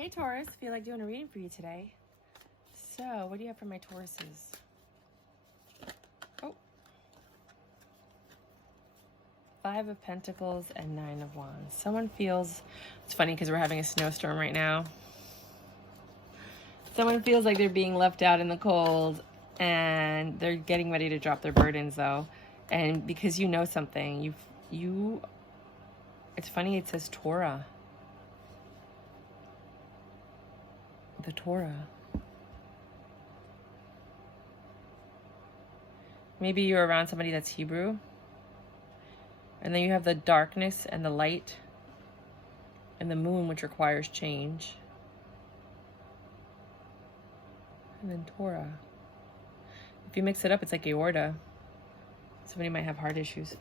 Hey Taurus, feel like doing a reading for you today. So, what do you have for my Tauruses? Oh. 5 of Pentacles and 9 of Wands. Someone feels, it's funny because we're having a snowstorm right now. Someone feels like they're being left out in the cold and they're getting ready to drop their burdens though. And because you know something, it's funny, it says Torah. The Torah. Maybe you're around somebody that's Hebrew. And then you have the darkness and the light and the moon, which requires change. And then Torah. If you mix it up, it's like aorta. Somebody might have heart issues.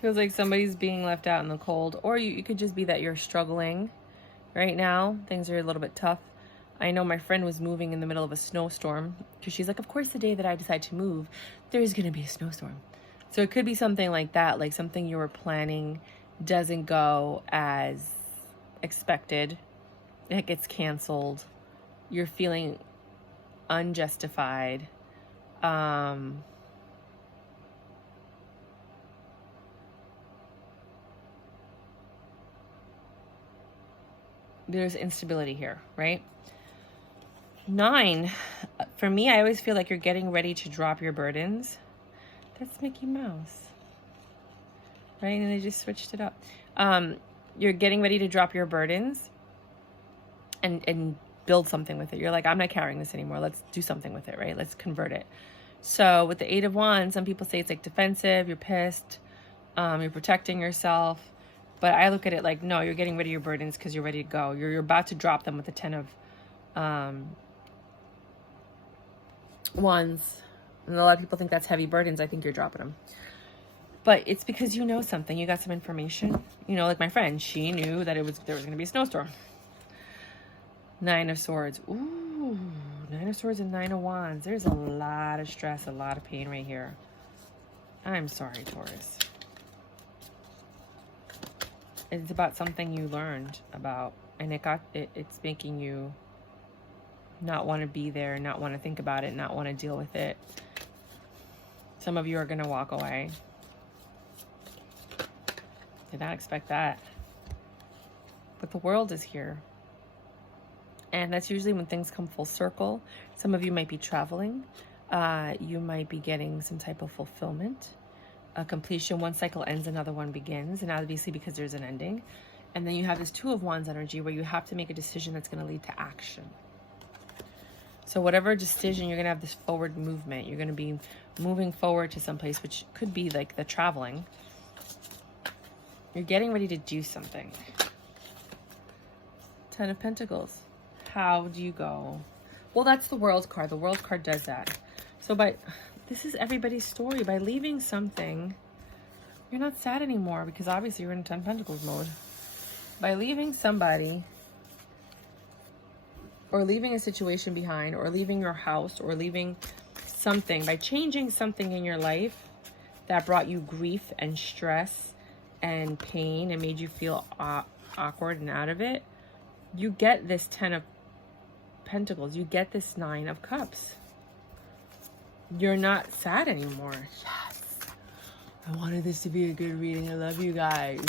Feels like somebody's being left out in the cold. Or you could just be that you're struggling right now. Things are a little bit tough. I know my friend was moving in the middle of a snowstorm because she's like, of course, the day that I decide to move, there's going to be a snowstorm. So it could be something like that, like something you were planning doesn't go as expected. It gets canceled. You're feeling unjustified. There's instability here, right? 9, for me, I always feel like you're getting ready to drop your burdens. That's Mickey Mouse, right? And they just switched it up. You're getting ready to drop your burdens and build something with it. You're like, I'm not carrying this anymore. Let's do something with it, right? Let's convert it. So with the 8 of Wands, some people say it's like defensive, you're pissed, you're protecting yourself. But I look at it like, no, you're getting rid of your burdens because you're ready to go. You're about to drop them with the 10 of Wands. And a lot of people think that's heavy burdens. I think you're dropping them. But it's because you know something. You got some information. You know, like my friend, she knew that there was going to be a snowstorm. 9 of Swords. Ooh, 9 of Swords and 9 of Wands. There's a lot of stress, a lot of pain right here. I'm sorry, Taurus. It's about something you learned about, and it's making you not want to be there, not want to think about it, not want to deal with it. Some of you are going to walk away. Did not expect that. But the world is here. And that's usually when things come full circle. Some of you might be traveling. You might be getting some type of fulfillment. A completion. One cycle ends, another one begins, and obviously because there's an ending. And then you have this 2 of Wands energy where you have to make a decision that's going to lead to action. So whatever decision, you're going to have this forward movement. You're going to be moving forward to someplace, which could be like the traveling. You're getting ready to do something. 10 of Pentacles. How do you go? Well, that's the World card. The World card does that. So this is everybody's story. By leaving something, you're not sad anymore because obviously you're in 10 Pentacles mode. By leaving somebody, or leaving a situation behind, or leaving your house, or leaving something, by changing something in your life that brought you grief and stress and pain and made you feel awkward and out of it, you get this 10 of Pentacles. You get this 9 of Cups. You're not sad anymore. Yes. I wanted this to be a good reading. I love you guys.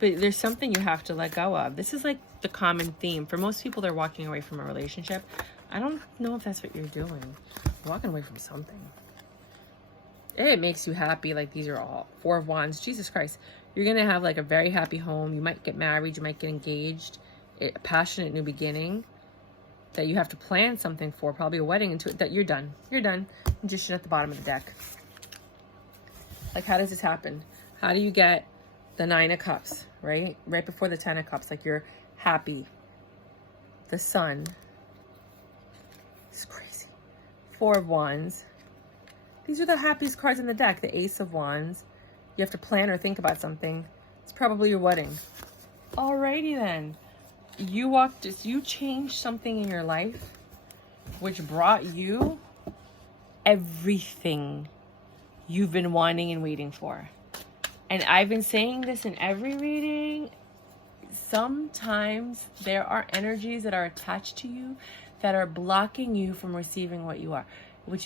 But there's something you have to let go of. This is like the common theme. For most people, they're walking away from a relationship. I don't know if that's what you're doing. You're walking away from something. It makes you happy. Like these are all 4 of Wands. Jesus Christ. You're going to have like a very happy home. You might get married. You might get engaged. A passionate new beginning that you have to plan something for, probably a wedding, into it, that you're done. You're done. Magician at the bottom of the deck. Like, how does this happen? How do you get the 9 of Cups, right? Right before the 10 of Cups, like you're happy. The Sun. It's crazy. 4 of Wands. These are the happiest cards in the deck. The Ace of Wands. You have to plan or think about something. It's probably your wedding. Alrighty then. You changed something in your life which brought you everything you've been wanting and waiting for. And I've been saying this in every reading. Sometimes there are energies that are attached to you that are blocking you from receiving what you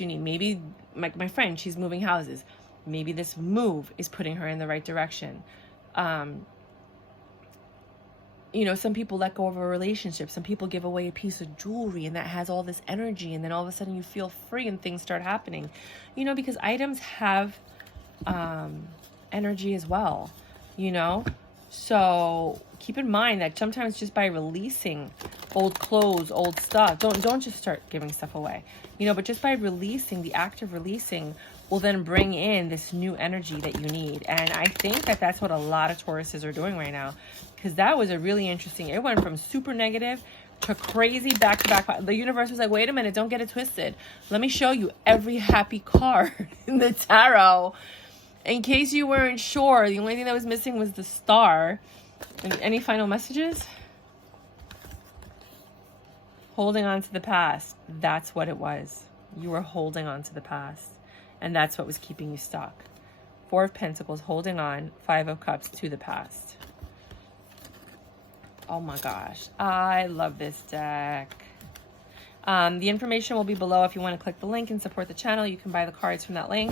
need. Maybe my friend, she's moving houses. Maybe this move is putting her in the right direction. You know, some people let go of a relationship. Some people give away a piece of jewelry and that has all this energy. And then all of a sudden you feel free and things start happening. You know, because items have energy as well, you know? So keep in mind that sometimes just by releasing old clothes, old stuff, don't just start giving stuff away, you know, but just by releasing, the act of releasing will then bring in this new energy that you need. And I think that that's what a lot of Tauruses are doing right now, because that was a really interesting, it went from super negative to crazy back to back. The universe was like, wait a minute, don't get it twisted. Let me show you every happy card in the tarot. In case you weren't sure, the only thing that was missing was the star. And any final messages? Holding on to the past. That's what it was. You were holding on to the past. And that's what was keeping you stuck. 4 of Pentacles, holding on. 5 of Cups to the past. Oh my gosh. I love this deck. The information will be below if you want to click the link and support the channel. You can buy the cards from that link.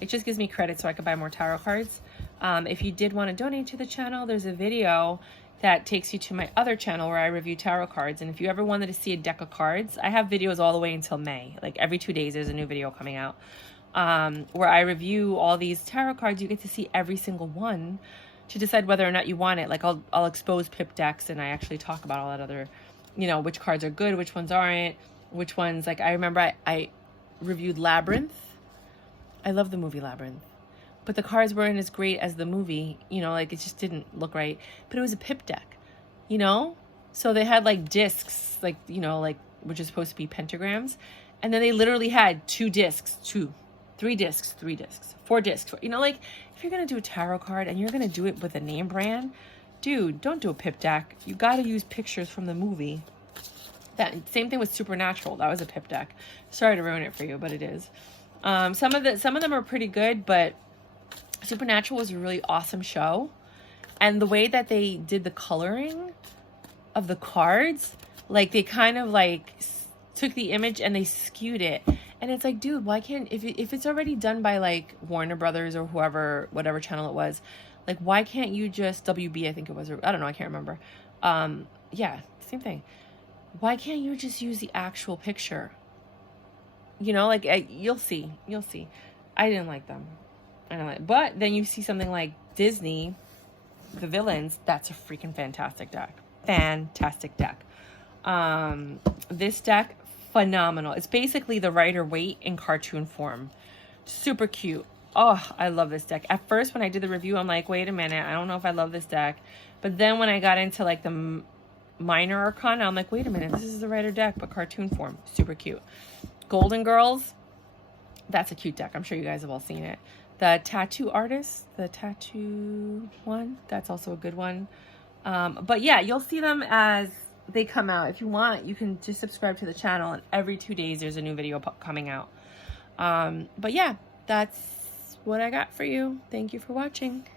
It just gives me credit so I can buy more tarot cards. If you did want to donate to the channel, there's a video that takes you to my other channel where I review tarot cards. And if you ever wanted to see a deck of cards, I have videos all the way until May. Like every 2 days, there's a new video coming out where I review all these tarot cards. You get to see every single one to decide whether or not you want it. Like I'll expose pip decks, and I actually talk about all that other, you know, which cards are good, which ones aren't. Which ones, like I remember I reviewed Labyrinth. I love the movie Labyrinth. But the cards weren't as great as the movie, you know, like it just didn't look right. But it was a pip deck, you know? So they had like discs, like, you know, like which is supposed to be pentagrams. And then they literally had 2 discs, 3 discs, 4 discs. You know, like if you're going to do a tarot card and you're going to do it with a name brand, dude, don't do a pip deck. You got to use pictures from the movie. That same thing with Supernatural. That was a pip deck. Sorry to ruin it for you, but it is. Some of them are pretty good, but Supernatural was a really awesome show. And the way that they did the coloring of the cards, like they kind of like took the image and they skewed it. And it's like, dude, why can't, if it's already done by like Warner Brothers or whoever, whatever channel it was, like why can't you just, WB I think it was, or I don't know, I can't remember. Yeah, same thing. Why can't you just use the actual picture? You know, like you'll see. I didn't like them. But then you see something like Disney, the villains. That's a freaking fantastic deck. This deck, phenomenal. It's basically the Rider-Waite in cartoon form. Super cute. Oh, I love this deck. At first, when I did the review, I'm like, wait a minute, I don't know if I love this deck. But then when I got into like the minor arcana, I'm like, wait a minute, this is the Rider deck, but cartoon form. Super cute. Golden Girls, that's a cute deck. I'm sure you guys have all seen it. The Tattoo Artist, the tattoo one, that's also a good one. But yeah, you'll see them as they come out. If you want, you can just subscribe to the channel, and every 2 days there's a new video coming out. But yeah, that's what I got for you. Thank you for watching.